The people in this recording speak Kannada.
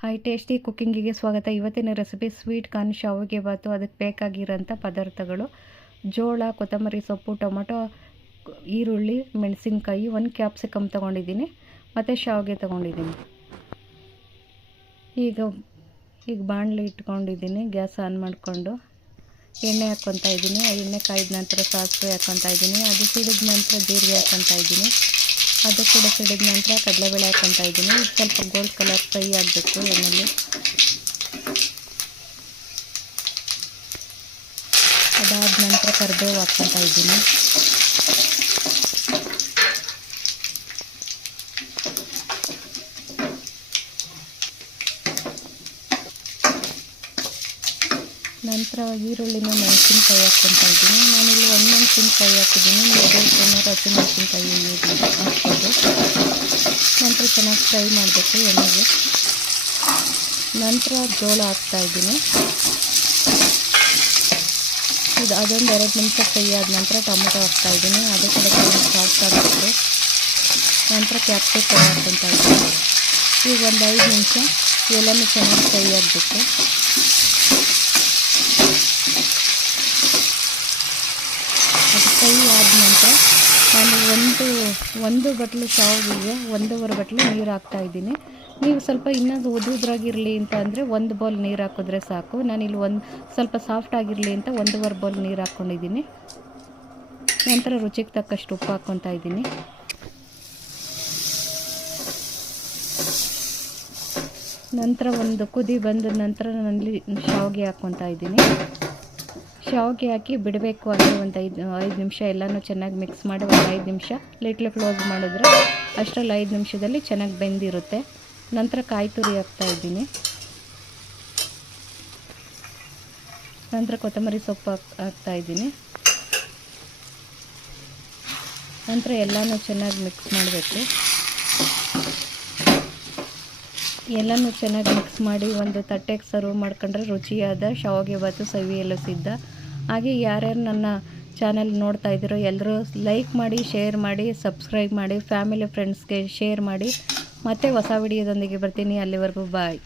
ಹಾಯ್ ಟೇಸ್ಟಿ ಕುಕ್ಕಿಂಗಿಗೆ ಸ್ವಾಗತ. ಇವತ್ತಿನ ರೆಸಿಪಿ ಸ್ವೀಟ್ ಕಾರ್ನ್ ಶಾವಿಗೆ ಬಾತು ಅದಕ್ಕೆ ಬೇಕಾಗಿರೋಂಥ ಪದಾರ್ಥಗಳು. ಜೋಳ, ಕೊತ್ತಂಬರಿ ಸೊಪ್ಪು, ಟೊಮೊಟೊ, ಈರುಳ್ಳಿ, ಮೆಣಸಿನ್ಕಾಯಿ, ಒಂದು ಕ್ಯಾಪ್ಸಿಕಮ್ ತೊಗೊಂಡಿದ್ದೀನಿ. ಮತ್ತು ಶಾವಿಗೆ ತೊಗೊಂಡಿದ್ದೀನಿ. ಈಗ ಈಗ ಬಾಣಲಿ ಇಟ್ಕೊಂಡಿದ್ದೀನಿ. ಗ್ಯಾಸ್ ಆನ್ ಮಾಡಿಕೊಂಡು ಎಣ್ಣೆ ಹಾಕ್ಕೊತಾ ಇದ್ದೀನಿ. ಎಣ್ಣೆ ಕಾಯ್ದ ನಂತರ ಸಾಸಿವೆ ಹಾಕ್ಕೊತಾ ಇದ್ದೀನಿ. ಅದು ಸಿಡಿದ ನಂತರ ಜೀರಿಗೆ ಹಾಕ್ಕೊತಾ ಇದ್ದೀನಿ. ಅದು ಕೂಡ ಸಿಡಿದ ನಂತರ ಕಡಲೆಬೇಳೆ ಹಾಕ್ಕೊತಾ ಇದ್ದೀನಿ. ಇದು ಸ್ವಲ್ಪ ಗೋಲ್ಡ್ ಕಲರ್ ಫ್ರೈ ಆಗಬೇಕು ಎಣ್ಣೆಯಲ್ಲಿ ಅದಾದ ನಂತರ ಕರಿಬೇವು ಹಾಕ್ಕೊತಾ ಇದ್ದೀನಿ. ನಂತರ ಈರುಳ್ಳಿನ ಮೆಣಸಿನ್ಕಾಯಿ ಹಾಕ್ಕೊತಾ ಇದ್ದೀನಿ. ನಾನಿಲ್ಲಿ ಒಂದು ಮೆಣಸಿನ್ಕಾಯಿ ಹಾಕಿದ್ದೀನಿ. ನೀವು ಬೇಕು ಹಸಿ ಮೆಣಸಿನ್ಕಾಯಿ ಹಾಕ್ಬೋದು. ನಂತರ ಚೆನ್ನಾಗಿ ಫ್ರೈ ಮಾಡಬೇಕು ಎಣ್ಣೆಗೆ. ನಂತರ ಜೋಳ ಹಾಕ್ತಾ ಇದ್ದೀನಿ. ಇದು ಅದೊಂದು ಎರಡು ನಿಮಿಷ ಫ್ರೈ ಆದ ನಂತರ ಟೊಮೊಟೊ ಹಾಕ್ತಾ ಇದ್ದೀನಿ. ಅದು ಕೂಡ ಚೆನ್ನಾಗಿ ಸಾಫ್ಟ್ ಆಗಬೇಕು. ನಂತರ ಕ್ಯಾಪ್ಸಿಕಮ್ ಹಾಕ್ಕೊತಾ ಇದ್ದೀನಿ. ಈಗ ಒಂದು ಐದು ನಿಮಿಷ. ಎಲ್ಲನೂ ಚೆನ್ನಾಗಿ ಫ್ರೈ ಆಗಬೇಕು. ಫ್ರೈ ಆದ ನಂತರ ನಾನು ಒಂದು ಒಂದು ಬಟ್ಲು ಶಾವಿಗೆ, ಒಂದೂವರೆ ಬಟ್ಲು ನೀರು ಹಾಕ್ತಾ ಇದ್ದೀನಿ. ನೀವು ಸ್ವಲ್ಪ ಇನ್ನೊಂದು ಉದುದ್ರಾಗಿರಲಿ ಅಂತ ಅಂದರೆ ಒಂದು ಬೌಲ್ ನೀರು ಹಾಕಿದ್ರೆ ಸಾಕು. ನಾನಿಲ್ಲಿ ಒಂದು ಸ್ವಲ್ಪ ಸಾಫ್ಟ್ ಆಗಿರಲಿ ಅಂತ ಒಂದೂವರೆ ಬೌಲ್ ನೀರು ಹಾಕ್ಕೊಂಡಿದ್ದೀನಿ ನಂತರ ರುಚಿಗೆ ತಕ್ಕಷ್ಟು ಉಪ್ಪು ಹಾಕ್ಕೊತಾ ಇದ್ದೀನಿ. ನಂತರ ಒಂದು ಕುದಿ ಬಂದ ನಂತರ ನಾನಲ್ಲಿ ಶಾವಿಗೆ ಹಾಕ್ಕೊತಾ ಇದ್ದೀನಿ. ಶಾವಿಗೆ ಹಾಕಿ ಬಿಡಬೇಕು ಅಂದರೆ ಒಂದು ಐದು ಐದು ನಿಮಿಷ ಎಲ್ಲನೂ ಚೆನ್ನಾಗಿ ಮಿಕ್ಸ್ ಮಾಡಿ ಒಂದು ಐದು ನಿಮಿಷ ಲಿಟ್ಲು ಕ್ಲೋಸ್ ಮಾಡಿದ್ರೆ ಅಷ್ಟರಲ್ಲಿ ಐದು ನಿಮಿಷದಲ್ಲಿ ಚೆನ್ನಾಗಿ ಬೆಂದಿರುತ್ತೆ. ನಂತರ ಕಾಯಿ ತುರಿ ಹಾಕ್ತಾ ಇದ್ದೀನಿ. ನಂತರ ಕೊತ್ತಂಬರಿ ಸೊಪ್ಪು ಹಾಕ್, ಹಾಕ್ತಾ ಇದ್ದೀನಿ. ನಂತರ ಎಲ್ಲನೂ ಚೆನ್ನಾಗಿ ಮಿಕ್ಸ್ ಮಾಡಬೇಕು. ಎಲ್ಲನೂ ಚೆನ್ನಾಗಿ ಮಿಕ್ಸ್ ಮಾಡಿ ಒಂದು ತಟ್ಟೆಗೆ ಸರ್ವ್ ಮಾಡ್ಕೊಂಡ್ರೆ ರುಚಿಯಾದ, ಶಾವಿಗೆ ಬಾತು ಸವಿಯಲು ಸಿದ್ಧ. ಹಾಗೆ ಯಾರ್ಯಾರು ನನ್ನ ಚಾನಲ್ ನೋಡ್ತಾ ಇದ್ದೀರೋ ಎಲ್ಲರೂ ಲೈಕ್ ಮಾಡಿ ಶೇರ್ ಮಾಡಿ ಸಬ್ಸ್ಕ್ರೈಬ್ ಮಾಡಿ ಫ್ಯಾಮಿಲಿ ಫ್ರೆಂಡ್ಸ್ಗೆ ಶೇರ್ ಮಾಡಿ. ಮತ್ತೆ ಹೊಸ ವಿಡಿಯೋದೊಂದಿಗೆ ಬರ್ತೀನಿ. ಅಲ್ಲಿವರೆಗೂ ಬಾಯ್